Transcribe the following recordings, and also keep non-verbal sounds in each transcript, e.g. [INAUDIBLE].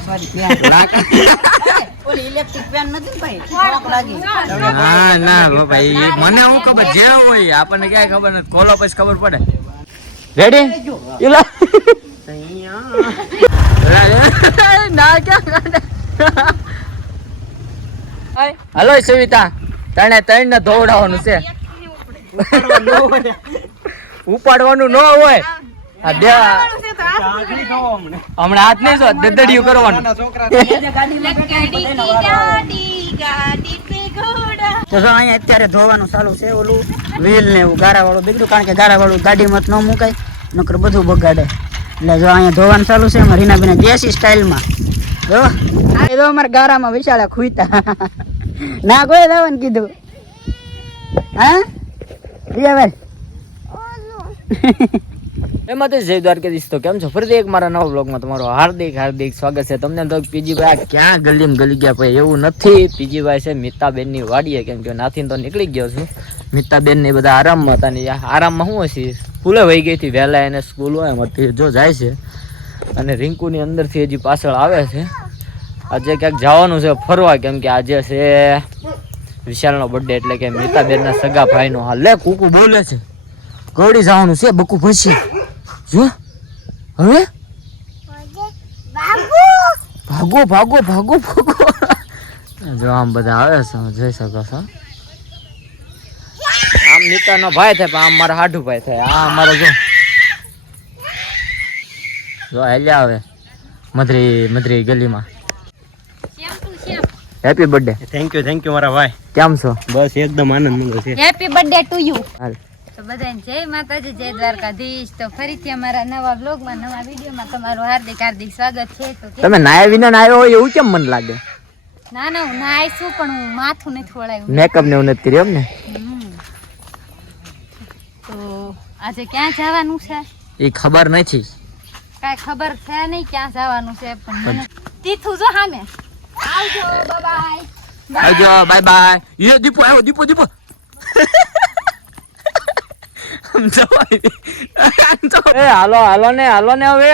Sorry pen [LAUGHS] ઓલી electric pen નથી ને ભાઈ? શોખ લાગી. ના ના બાબા મને હું ખબર જે હોય આપણને ક્યાંય ખબર નથી. ખોલો પછી ખબર પડે. રેડી ઇલા ના ક્યાં હલો સવિતા. તને ત્રણ ને ધોવડાવવાનું છે. ઉપાડવાનું ન હોય. આ બે હમણાં હાથ નહીં જો દદડિયું કરવાનું. તો જો અહીંયા અત્યારે ધોવાનું ચાલુ છે ઓલું વ્હીલ ને એવું ગારા વાળું બીગડું કારણ કે ગારા વાળું ગાડીમાં જ ન મુકાય નકર બધું બગાડે. એટલે જો અહીંયા ધોવાનું ચાલુ છે એમાં બીના દેશી સ્ટાઇલમાં. જો એ તો અમારા ગારામાં વિશાળા ખુઈતા ના કોઈ લાવવાનું કીધું. હા? રિયાભાઈ? એમાં તો જય દ્વારકાધીશ તો કેમ છો? ફરીથી એક મારા નવા બ્લોગમાં તમારું હાર્દિક હાર્દિક સ્વાગત છે. તમને તો પીજીભાઈ આ ક્યાં ગલીમાં ગલી ગયા ભાઈ? એવું નથી. પીજીભાઈ છે મિતાબેનની વાડીએ, કેમ કે નાથી તો નીકળી ગયો છું. મિતાબેન ને બધા આરામમાં હતા ને આરામમાં શું હશે? સ્કૂલે વહી ગઈ હતી, વહેલા એને સ્કૂલ હોય એમાંથી જો જાય છે અને રિંકુની અંદરથી હજી પાછળ આવે છે. આજે ક્યાંક જવાનું છે ફરવા, કેમ કે આજે છે વિશાલનો બર્થડે એટલે કે મિતાબેનના સગા ભાઈનો હા લે કુકુ બોલે છે, ગોળી જવાનું છે બકુ પછી જો. હવે? ભાગો. ભાગો ભાગો ભાગો જો આમ બધા આવે છે જોઈ શકો છો. આમ નીતાનો ભાઈ થાય પણ આમ મારા હાડુ ભાઈ થાય. આ મારો જો. જો હેલ્યા આવે મધરી મધરી ગલીમાં. Happy birthday thank you thank you મારા ભાઈ. કેમ છો? બસ એકદમ આનંદ મંગલ છે. હેપી બર્થડે ટુ યુ હાલ. તો બધાને જય માતાજી જય દ્વારકાધીશ. તો ફરીથી અમારા નવા બ્લોગમાં નવા વિડીયોમાં તમારું હાર્દિક હાર્દિક સ્વાગત છે. તો તમે નાયા વિના નાયો હોય એવું કેમ મને લાગે? ના ના હું નાય છું પણ હું માથું નથી વળાયું મેકઅપ ને એવું નથી કર્યું એમ ને? તો આજે ક્યાં જવાનું છે? એ ખબર નથી. કાઈ ખબર છે નહીં ક્યાં જવાનું છે પણ તીથું જો સામે આવજો બાય આવજો બાય બાય એ દીપો આવ્યો દીપો દીપો. એ હાલો હાલો ને હાલો ને હવે.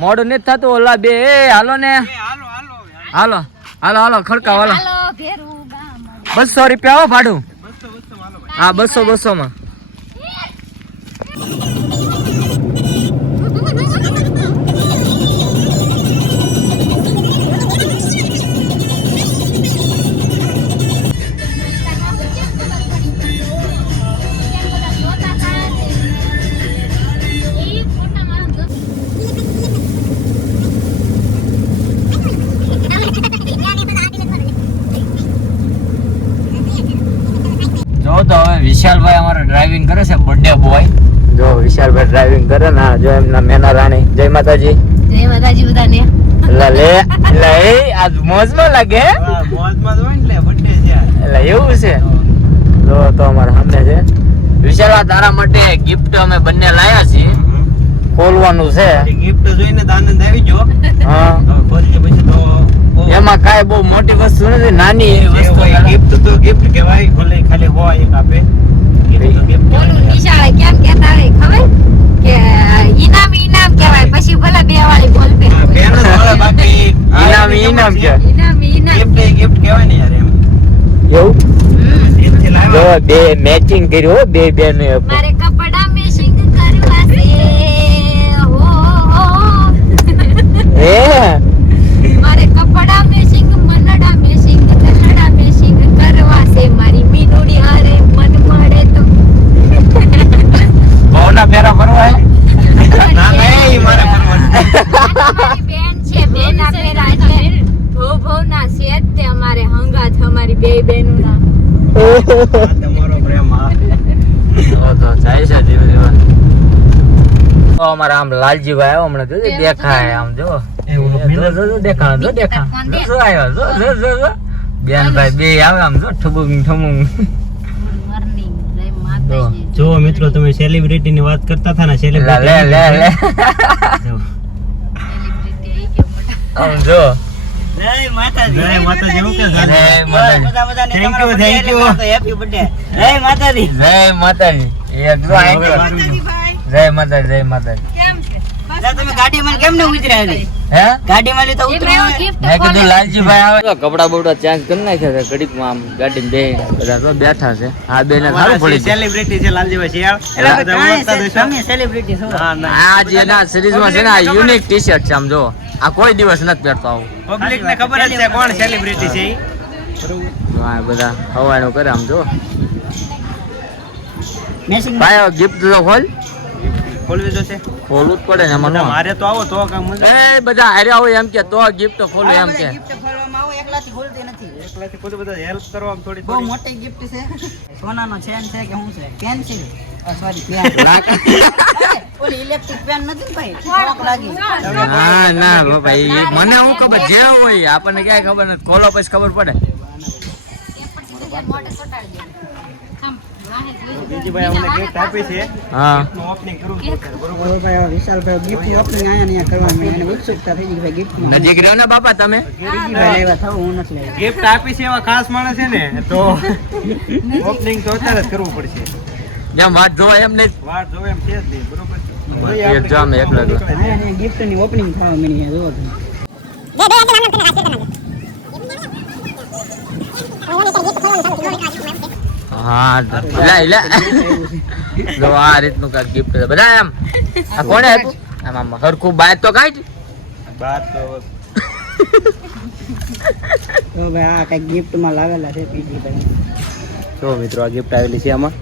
મોડું નથી થતું ઓલા બે. એ હાલો ને. હાલો હાલો હાલો ખડકા હાલો. હાલો ભેરું ગામ. બસો રૂપિયા હો ભાડું. હા બસો બસો માં વિશાલભાઈ અમારો ડ્રાઇવિંગ કરે છે બર્થડે બોય જો વિશાલભાઈ ડ્રાઇવિંગ કરે ને જો એમના મેના રાણી. જય માતાજી. જય માતાજી બધાને. એટલે લે એટલે એ આજ મોજમાં લાગે હે? મોજમાં તો હોય ને birthday છે એટલે એવું છે. જો તો અમારા સામે છે. વિશાલ તારા માટે ગિફ્ટ અમે બંને લાયા છીએ. ખોલવાનું છે. ગિફ્ટ જોઈને તો આનંદ આવી ગયો. હા. ખોલીએ પછી તો એમાં કાંઈ બહુ મોટી વસ્તુ નથી નાની એવી વસ્તુ ગિફ્ટ તો ગિફ્ટ કહેવાય ભલે ખાલી હોય એક આપે. બે મેચિંગ કર્યું બોલું કહેવાય. નિશાળે કેમ કહેતા હોય ખબર? કે ઇનામ ઇનામ કહેવાય પછી ભલે બે નું મળે, બાકી આ એ મારે કપડા મેશિંગ મનડા મેશિંગ કસડા મેશિંગ કરવા છે મારી મીનુડી હારે મન મળે તો ભાવના ફેરા ફરવા હે? ના, ના, એ મારે ફરવાનું. મારી બેન છે બેન આપેલા એટલે ભો ભો ના છે જ તે અમારે હંગાથ અમારી બે બેનો ના આ તમારો પ્રેમ હા તો તો જાય છે ધીમે ધીમે તો અમારા આમ લાલજીભાઈ આવ્યો હમણાં જોજો દેખાય આમ જો. દેખાણ જો દેખાણ. જો આવ્યો જો જો જો જો. બેનભાઈ બે આવે આમ જો ઠબુંગ ઠમુંગ. માતાજી. જો. મિત્રો તમે સેલિબ્રિટી ની વાત કરતા હતા ને સેલિબ્રિટી લે લે. લે સેલિબ્રિટી કે મોટા. આમ જો. જય માતાજી. જય માતાજી એવું કે જય Mataji. Thank you thank you જય માતાજી. એક જો અહીં જો. જય માતા જય માતાજી. તમે ગાડીમાં કેમ ને ઉતર્યા નહીં હે? ગાડીમાં લીધો એમાં એવું મેં કીધું લાલજીભાઈ આવે. કપડા બપડા ચેન્જ કરી નાખ્યા છે ઘડીકમાં આમ ગાડી બે બધા તો બેઠા છે. આ બે ને સારું પડી સેલિબ્રિટી છે લાલજીભાઈ શિયાળ એટલે બધા ઓળખતા જ હશો. તમે સેલિબ્રિટી છો. ના ના. આ જે ના સિરીઝમાં છે ને આ યુનિક ટી શર્ટ છે આમ જો. આ કોઈ દિવસ નથી પહેરતો આવું. પબ્લિક ને ખબર જ છે કોણ સેલિબ્રિટી છે ઈ. તો બધા હવાણું કરે આમ જો. મેસિંગ ભાઈ ગિફ્ટ તો ખોલ. ખોલવી જોશે? ખોલવું જ પડે ને મને મારે તો આવો તો કામ મજા એ બધા હાર્યા હોય એમ કે તો ગિફ્ટ ખોલું એમ કે. ગિફ્ટ ખોલવામાં આવો એકલાથી ખોલતી નથી. એકલાથી ખુદ બધા હેલ્પ કરવા થોડી બહુ મોટી ગિફ્ટ છે. સોનાનો ચેન છે કે શું છે? પેન્સિલ સોરી પેન ઓલી ઇલેક્ટ્રિક પેન નથી ભાઈ? શોખ લાગી. ના ના બાબા મને હું ખબર જે હોય આપણને ક્યાંય ખબર નથી. ખોલો પછી ખબર પડે. મોટે વાહે બીજી ભાઈ અમને ગિફ્ટ આપી છે. હા. નું ઓપનિંગ કરું છું. બરોબર? ભાઈ વિશાલભાઈ ગિફ્ટ ઓપનિંગ આયા ને કરવા માંડ્યા અને ઉત્સુકતા થઈ ગઈ ભાઈ ગિફ્ટ નજીક રહ્યો ને બાપા તમે? ભાઈ લેવા થવું હું નથી લેવા. ગિફ્ટ આપી છે એવા ખાસ માણસ છે ને તો ઓપનિંગ તો અત્યારે જ કરવું પડશે. જેમ વાત જોવા એમ ને વાત જોવે એમ છે જ નહીં બરોબર? એક જો. ઓપનિંગ થવા માંડી છે. હા લે લે. જો આ રીતનું કાંઈક ગિફ્ટ છે. બધા એમ આ કોણે આપ્યું? આમ આમ હરખું બાય તો કાઢ બાર તો તો ભાઈ આ કાંઈક ગિફ્ટમાં લાવેલા છે પીજી ભાઈ. તો મિત્રો આ ગિફ્ટ આવેલી છે આમાં?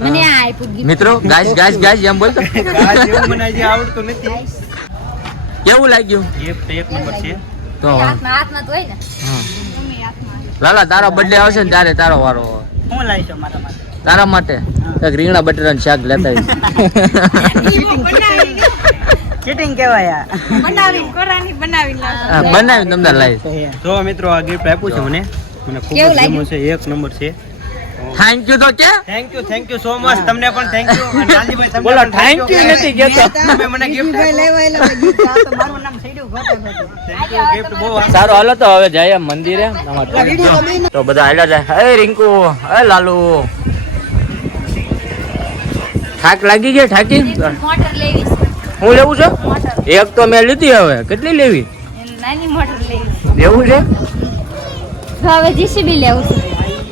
મને આ આપ્યું ગિફ્ટ મિત્રો ગાઈસ ગાઈસ ગાઈસ એમ બોલતો? ગાઈસ એવું મને આજે આવડતું નથી. કેવું લાગ્યું? ગિફ્ટ એક નંબર છે. તો હાથમાં હાથમાં તો હોય ને. હા. લાલા તારો બર્થડે આવશે ને ત્યારે તારો વારો. હું લાવીશ મારા માટે? તારા માટે? એક રીંગણા બટેટાનું શાક લેતા આવી ચીટિંગ કહેવાય આ. બનાવીને કોરાની બનાવી હા, બનાવી તમને લાવી તો મિત્રો આ ગિફ્ટ આપ્યું છે મને. મને ખૂબ જ? ગમ્યું છે. એક નંબર છે. થેન્ક યુ તો કે? Thank you thank you so much તમને પણ થેન્ક યુ લાલજીભાઈ તમને બોલો થેન્ક યુ નથી કેતો તમે મને ગિફ્ટ લેવા એલા તો [LAUGHS] મારું નામ સડ્યું ગોતે. Thank you, gift બહુ સારું હાલો તો હવે જઈએ મંદિરે. તો બધા હાલ્યા જાય. હે રિંકુ. હે લાલુ. થાક લાગી ગઈ થાકી? મોટર લેવી છે? હું લેવું છે? મોટર. એક તો મેં લીધી હવે. કેટલી લેવી? નાની મોટર લેવી લેવું છે? હવે જીસીબી લેવું છે.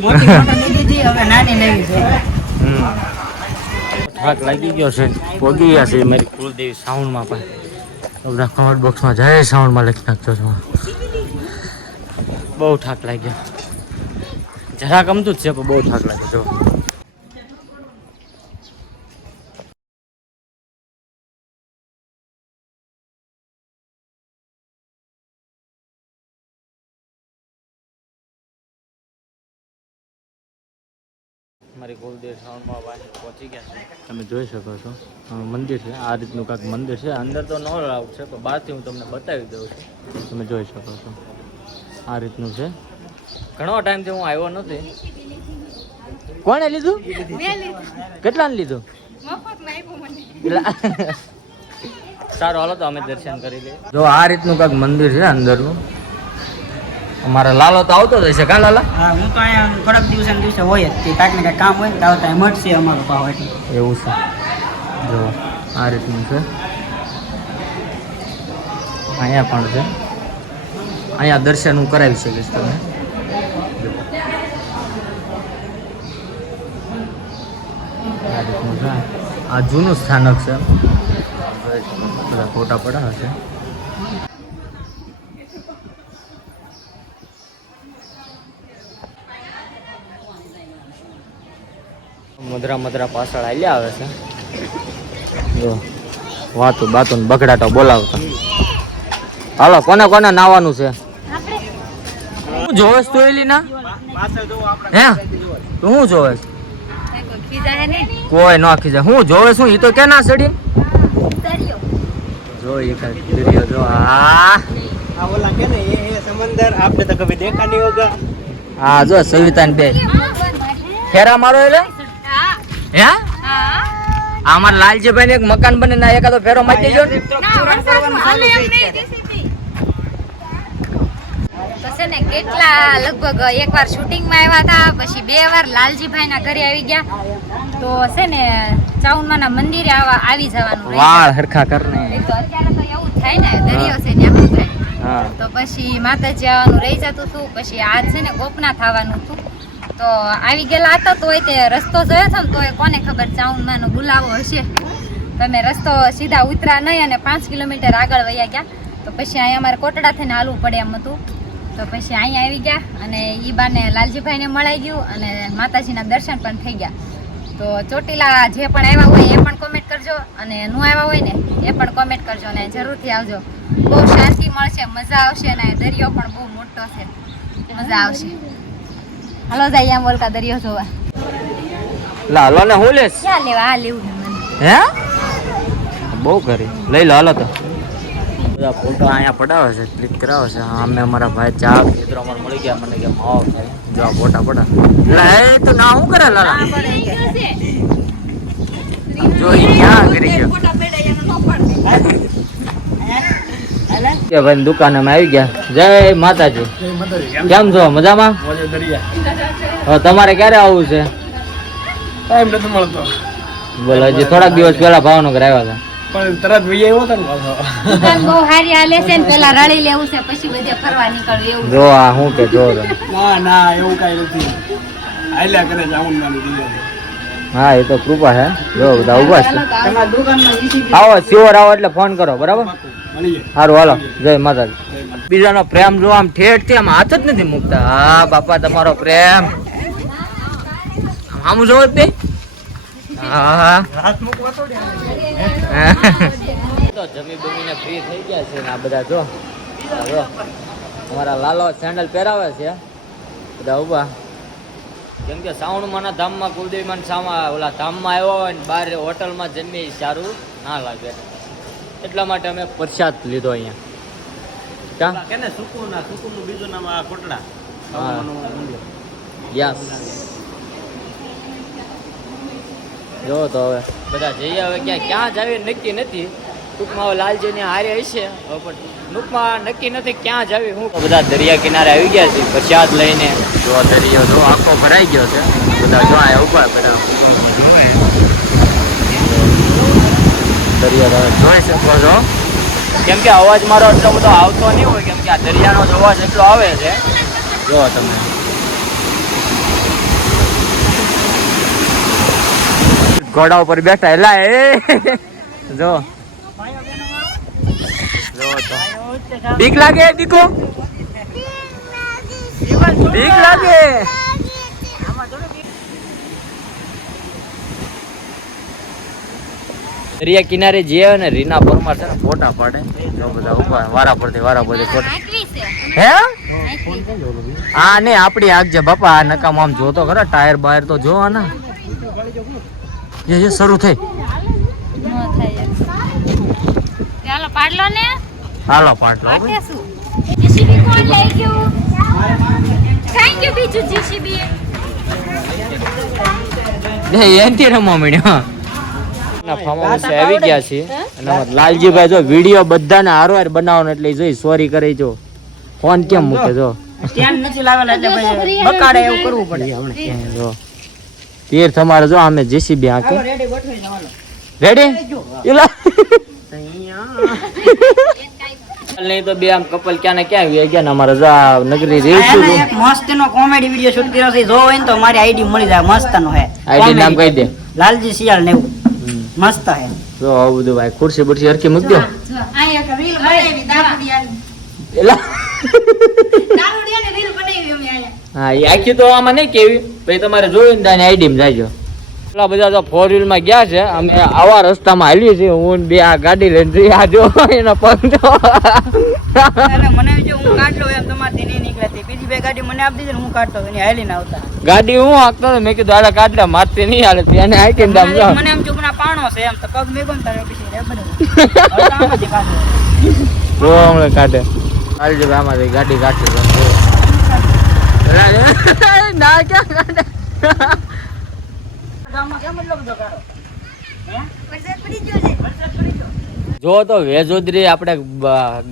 મોટી મોટર છે થાક લાગી ગયો છે. પોગી ગયા છે મારી કુલદેવી સાઉન્ડમાં પણ. બોક્સમાં જય સાઉન્ડમાં લખી નાખજો છો બહુ થાક લાગ્યો. જરા ગમતું જ છે, પણ બહુ થાક લાગ્યો તમે જોઈ શકો છો. મંદિર છે. આ રીતનું કાંઈક મંદિર છે. અંદર તો નો લાવ છે પણ બહારથી હું તમને બતાવી દઉં છું. તમે જોઈ શકો છો. આ રીતનું છે. ઘણો ટાઈમથી હું આવ્યો નથી. કોણે લીધું? કેટલાને લીધું? [LAUGHS] સારું હાલો તો અમે દર્શન કરી લઈએ. જો આ રીતનું કાંઈક મંદિર છે અંદરનું. અમારા લાલો તો આવતો જ હશે કા લાલા? હા હું તો અહીંયા થોડાક દિવસે દિવસે હોય જ. તે કાંઈક ને કાંઈક કામ હોય ને તો ત્યાં મળશે અમારો ભાવ એટલે. એવું છે. જો આ રીતનું છે. અહીંયા પણ છે. અહીંયા દર્શન હું કરાવી શકીશ તમે જો. આ રીતનું છે. આ જૂનું સ્થાનક છે. ફોટા પડ્યા હશે મધરા મધરા પાછળ હાલ્યા આવે છે. જો વાતું બાતું બગડાટો બોલાવતા. હાલો કોને કોને નાવાનું છે? હું જોવેશ તું એલી ના? હે? તું હું જોવેશ કોઈ ખીજા હે ન આખી જાય હું જોવેશ હું ઈ તો કે ના સડી? જો એ કાંઈક જો આ. આ ઓલા કે ને એ એ સમંદર આપને તો કભી દેખા નહીં હોગા. આ જો સવિતા ને બે. ફેરા મારો એટલે હા? હે. આ લાલજીભાઈ ને એક મકાન બને ના એકાદો ફેરો મારી દેજો ને. ના વરસાદમાં હાલે એમ નહીં જીસીબી તો છે ને કેટલા લગભગ એકવાર શૂટિંગમાં આવ્યા હતા પછી બે વાર લાલજીભાઈ ના ઘરે આવી ગયા. તો છે ને ચાઉમાના મંદિરે આવા આવી જવાનું રહી. વાળ હરખા કરને. જાય. તો અત્યારે તો એવું થાય ને દરિયો છે થાય તો. પછી માતાજી આવવાનું રહી જતું હતું પછી આજ છે ને ગોપના થવાનું હતું. તો આવી ગયેલા હતા તોય તે રસ્તો જોયો હતો ને તોય કોને ખબર ચાઉંડમાંનો બોલાવો હશે. તમે રસ્તો સીધા ઉતરા નહીં અને પાંચ કિલોમીટર આગળ વયા ગયા. તો પછી અહીંયા અમારે કોટડા થઈને હાલવું પડે એમ હતું. તો પછી અહીંયા આવી ગયા અને ઈ બાને લાલજીભાઈને મળાઈ ગયું અને માતાજીના દર્શન પણ થઈ ગયા. તો ચોટીલા જે પણ આવ્યા હોય એ પણ કોમેન્ટ કરજો અને ન આવ્યા હોય ને એ પણ કોમેન્ટ કરજો અને જરૂરથી આવજો. બહુ શાંતિ મળશે, મજા આવશે અને દરિયો પણ બહુ મોટો છે. મજા આવશે. હાલો જઈએ આમ બોલકા દરિયો જોવા. લા હાલો ને હું લેસ ક્યાં લેવા? આ લેવું હે? બહુ કરી. લઈ લો હાલો તો. બધા ફોટો અહીંયા પડાવે છે ક્લિક કરાવે છે. હા અમે અમારા ભાઈ ચા મિત્રો અમારે મળી ગયા. મને કે આવો જો આ ફોટા પડા લે તો ના શું કરે લાલા જો ક્યાં કરી ગયો? ભાઈ દુકાને અમે આવી ગયા. જય માતાજી. કેમ છો? મજામાં? હવે તમારે ક્યારે આવવું છે? ટાઈમ નથી મળતો. બોલો હજી થોડાક દિવસ પહેલા ભાવનગર આવ્યા હતા. પણ તરત વહી આવ્યો હતો ને દુકાન બહુ સારી હાલે છે ને પેલા રળી લેવું છે પછી બધે ફરવા નીકળવું એવું જો આ હું કે જો તો. ના ના એવું કઈ નથી. આયલા કરે છે આવું નાનું હા એ તો કૃપા છે જો બધા ઊભા છે. આવો. સિયોર આવો એટલે ફોન કરો બરાબર? સારું હાલો. જય માતાજી. બીજાનો પ્રેમ જો આમ ઠેઠથી આમ હાથ જ નથી મૂકતા. હા, બાપા, તમારો પ્રેમ. આમ જોવો જ જમી બમીને ફ્રી થઈ ગયા છે આ બધા જો. અમારા લાલો સેન્ડલ પહેરાવે છે. બધા ઊભા કેમ કે સાવણમાના ધામમાં કુલદેવીમાં સામા ઓલા ધામમાં આવ્યો હોય ને બહાર હોટલમાં જમીએ સારું ના લાગે. એટલા માટે અમે પ્રસાદ લીધો અહીંયા. કા? કેને સુકુના સુકુન બીજું નામ આ કોટડા. યસ. જો તો હવે બધા જઈએ હવે ક્યાં ક્યાં જાવે નક્કી નથી. ટૂંકમાં હવે લાલજીની હારે હશે. પણ ટૂંકમાં નક્કી નથી ક્યાં જાવી હું. બધા દરિયા કિનારે આવી ગયા છે પ્રસાદ લઈને. જો દરિયો જો આખો ભરાઈ ગયો છે. બધા જો આ ઊભા બધા દરિયો તમે જોઈ શકો છો. કેમ કે અવાજ મારો એટલો બધો આવતો નહીં હોય કેમ કે આ દરિયાનો જ અવાજ એટલો આવે છે. જો તમે ઘોડા ઉપર બેઠા એલા એ જો. જો બીક લાગે દીકો બીક લાગે. દરિયા કિનારે જે ને રીના પરમાર છે ને ફોટા પાડે. જો બધા ઉપર વારા પરથી વારા પરથી ફોટા. હે? હા ને આપડી આગજે બાપા આ નકામ આમ જોતો ખરા ટાયર બાયર તો જોવા ના. એ એ શરૂ થઈ. ચાલો પાડલો ને? હાલો પાડલો. જીસીબી કોણ લઈ ગયું? થેન્ક યુ બીજું જીસીબી એ એન્ટી રમવા મળ્યો ના આવી ગયા છે. અને લાલજીભાઈ જો વીડિયો બધાને હારવાર બનાવવાનો એટલે જોઈ સોરી કરી જો. ફોન કેમ મૂકે જો? સ્ટેન્ડ નથી લાવેલા એટલે ભાઈ બકાડે એવું કરવું પડે. હમણાં જો. તીર તમારે જો અમે જેસીબી હાકે. રેડી ગોઠવી રેડી એલા. નહીં તો બે આમ કપલ ક્યાં ને ક્યાં આવી ગયા ને અમારે જો આ નગરી રેવશું મસ્ત નો કોમેડી વિડિયો શૂટ કર્યો છે. જો હોય ને તો મારી આઈડી મળી જાય મસ્તનો હે. આઈડી નામ કહી દે. લાલજી શિયાળ ને એવું. હમ. મસ્ત હે. જો આ બધું ભાઈ ખુરશી બુરશી હરખી મૂક દો. જો આ એક રીલ બનાવી દારૂડિયાની. એલા. દારૂડિયાની રીલ બનાવી અમે આયા હા એ આખી તો આમાં નહીં કેવી. ભાઈ તમારે જોયું ને તાની આઈડીમાં જાજો. એટલા બધા તો ફોર વ્હીલમાં ગયા છે. અમે આવા રસ્તામાં હાલીએ છીએ. હું બે આ ગાડી લઈને જઈ આ જો એના પગ જો મને જો હું કાઢલો એમ તમારી નહીં નીકળતી બીજી બે ગાડી મને આપી દીધી હું કાઢતો એની હાલીને આવતા. ગાડી હું હાંકતો મેં કીધું આડા કાઢ મારતી નહીં હાલે. તેને હાંકીને આમ જો મને પાણો છે એમ તો પગ પછી રે બધું [LAUGHS] તો. જો હમણાં કાઢે. હાલજો ભાઈ આમાંથી ગાડી કાઢશે તમે ના ક્યાં કાઢે? ગામમાં કેમ એટલો બધો કાઢો? વરસાદ પડી ગયો છે. વરસાદ પડી ગયો? જો તો વેજોદરી આપણે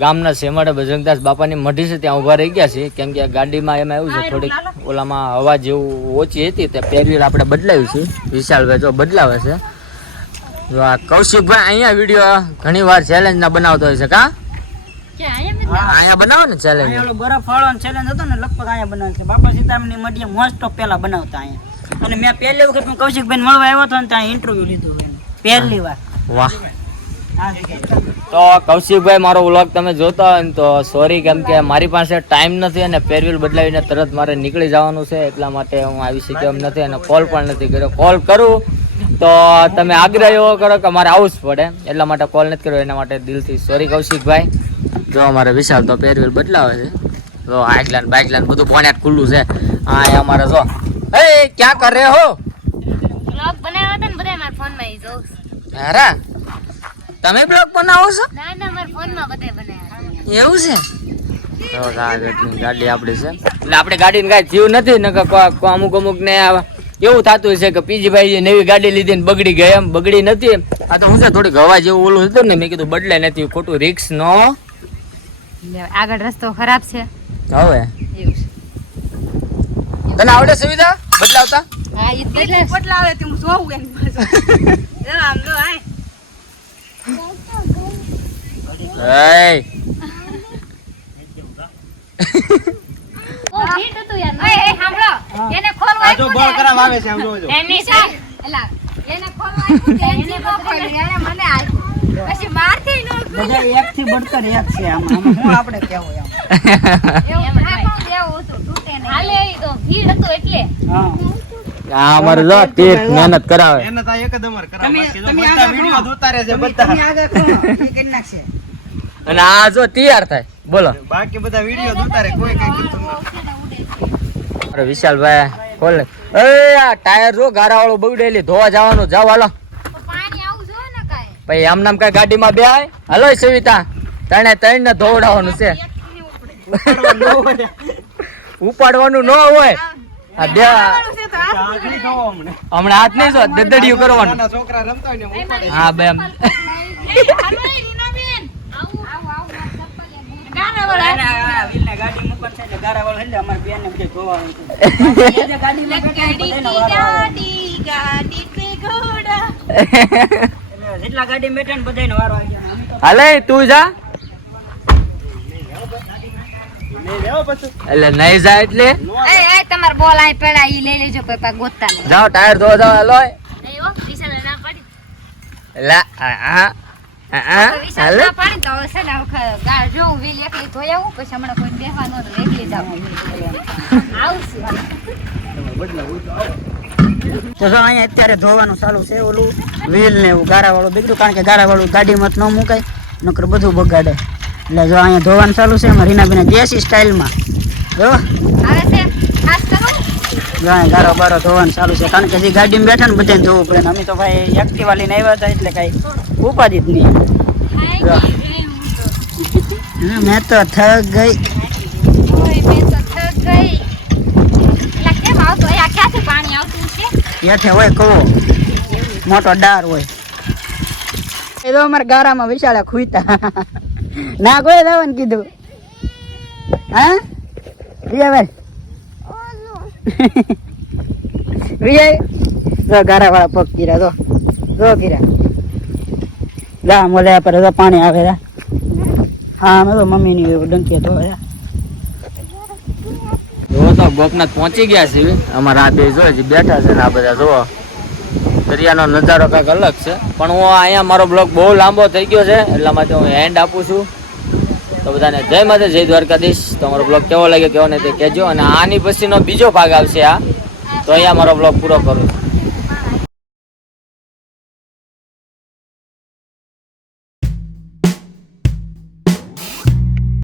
ગામના સેમાડે બજરંગદાસ બાપાની મઢી છે ત્યાં ઊભા રહી ગયા છે. કેમ કે ગાડીમાં એમાં એવું છે થોડીક ઓલામાં હવા જેવું ઓછી હતી તે પેરવીર આપણે બદલાવ્યું છે. વિશાલ વેજો બદલાવે છે. જો આ કૌશિકભાઈ અહીંયા વીડિયો ઘણી વાર ચેલેન્જ ના બનાવતો હોય છે કા? અહીંયા બનાવો ને ચેલેન્જ બરફ વાળવાનો ચેલેન્જ હતો ને લગભગ અહીંયા બનાવે છે. બાપા સીતારામની મઢીએ મોસ્ટ ઓફ પહેલા બનાવતા અહીંયા. અને મેં પહેલી વખત હું કૌશિકભાઈ મળવા આવ્યો હતો ને ત્યાં ઇન્ટરવ્યુ લીધું પહેલી વાર. વાહ. તો કૌશિકભાઈ મારો વ્લોગ તમે જોતા હોય ને તો સોરી કેમ કે મારી પાસે ટાઈમ નથી અને પેરવીલ બદલાવીને તરત મારે નીકળી જવાનું છે એટલા માટે હું આવી શક્યો એમ નથી અને કોલ પણ નથી કર્યો. કોલ કરું તો તમે આગ્રહ એવો કરો કે મારે આવવું જ પડે. એટલા માટે કોલ નથી કર્યો એના માટે દિલથી સોરી કૌશિકભાઈ. જો અમારે વિશાલ તો પહેરવેર બદલાવે છે. જો આટલા બાટલા બધું બોનેટ ખુલ્લું છે. હા એ અમારે જો એ ક્યાં કરે હો? બ્લોગ બનાવ્યો હતો ને બધા મારા ફોનમાં જોઉં હારા તમે બ્લોગ બનાવો છો? ના ના મારા ફોનમાં બધા બનાવ્યા એવું છે? ગાડી આપણી છે. એટલે આપણે ગાડીને કાંઈ જીવ નથી ને અમુક અમુક ને એવું થતું છે કે પીજીભાઈ નવી ગાડી લીધી ને બગડી ગઈ એમ. બગડી નથી આ તો હું છે થોડીક હવા જેવું ઓલું હતું ને મેં કીધું બદલે નથી ખોટું રિક્સ નો આગળ રસ્તો ખરાબ છે. હવે? એવું તને આવડે સુવિધા? બદલાવતા? હા ઈ બદલે બદલાવે તે હું જોઉં એની પાસે [LAUGHS] આમ જો આય. ઓ હતું યાર ઓય એ સાંભળો. એને ખોલવા આ જો બોલ કરાવ આવે છે આમ જોજો એની છે એલા એને ખોલવા આપ્યું તે એને ખોલ્યું મને આપ્યું પછી મારથી નો બધા એક થી બળતર એક છે આમાં આમાં આપણે કહેવું એમ. એવું થાકું દેવું હતું તૂટે નહીં. હાલે ઈ તો ભીડ હતું એટલે. હા. આ અમારે જો તીર્થ મહેનત કરાવે. એને તો એક જ અમાર કરાવ તમે- બાકી જો તમે બધા આગળ વીડિયો ખો. ઉતારે છે બધા. તમે આગળ ખો, એ કરી નાખશે. અને આ જો તૈયાર થાય. બોલો. બાકી બધા વીડિયો ઉતારે કોઈ કઈ કરતું નથી અરે વિશાલભાઈ ખોલે એ આ ટાયર જો ગારા વાળું બગડેલી ધોવા જવાનું. જાવ હાલો. તો પાણી આવું જો ને કાંઈ પછી આમ નામ કઈ ગાડીમાં બે હાલો સવિતા તને ત્રણ ને ધોવડાવવાનું છે. ઉપાડવાનું ન હોય. હમણાં હાથ નહીં જો દદડિયું કરવાનું. હા બે [LAUGHS] હાલે તું જા. એટલે નહીં જાય એટલે? તમારે બોલ આય પેલા ઈ લઈ લેજો કોઈ પા ગોતતા જાઓ ટાયર ધોવા જાઓ હાલો. નહીં હો વિશાલ ના પડી. એટલે હું અત્યારે ધોવાનું ચાલુ છે ઓલું વ્હીલ ને એવું ગારાવાળું બીજું કારણ કે ગારાવાળું ગાડીમાં જ ન મુકાય નકર બધું બગાડે. એટલે જો અહીંયા ધોવાનું ચાલુ છે રીના બીના દેશી સ્ટાઇલમાં. જો. ગારો બારો ધોવાનું ચાલુ છે કારણ કે જે ગાડીમાં બેઠા ને બધાને ધોવું પડે અમે તો ભાઈ એક્ટિવા લઈને આવ્યા હતા એટલે કાંઈ નહીં. મેં તો થક ગઈ. હેઠે હોય કવો મોટો ડાર હોય. એ તો અમારા ગારામાં વિશાળે ખૂતા ના કોઈ લાવવાનું કીધું. હા? વિજયભાઈ રિયા? ગારા વાળા પગ કીરા તો જો કીરા લા મોલે પર પાણી આવે હા, અમે તો મમ્મીની ડંકી તો જો. તો, ગોપનાથ પહોંચી ગયા છે. અમારા આ બે જો છે, બેઠા છે ને આ બધા, જુઓ. દરિયાનો નજારો કાંઈક અલગ છે. પણ હું અહીંયા મારો બ્લોગ બહુ લાંબો થઈ ગયો છે, એટલા માટે હું એન્ડ આપું છું. તો બધાને જય માતા જય દ્વારકાધીશ. તમારો બ્લોગ કેવો લાગ્યો કેવો નહીં તે કહેજો. અને આની પછીનો બીજો ભાગ આવશે આ. તો અહીંયા મારો બ્લોગ પૂરો કરું છું.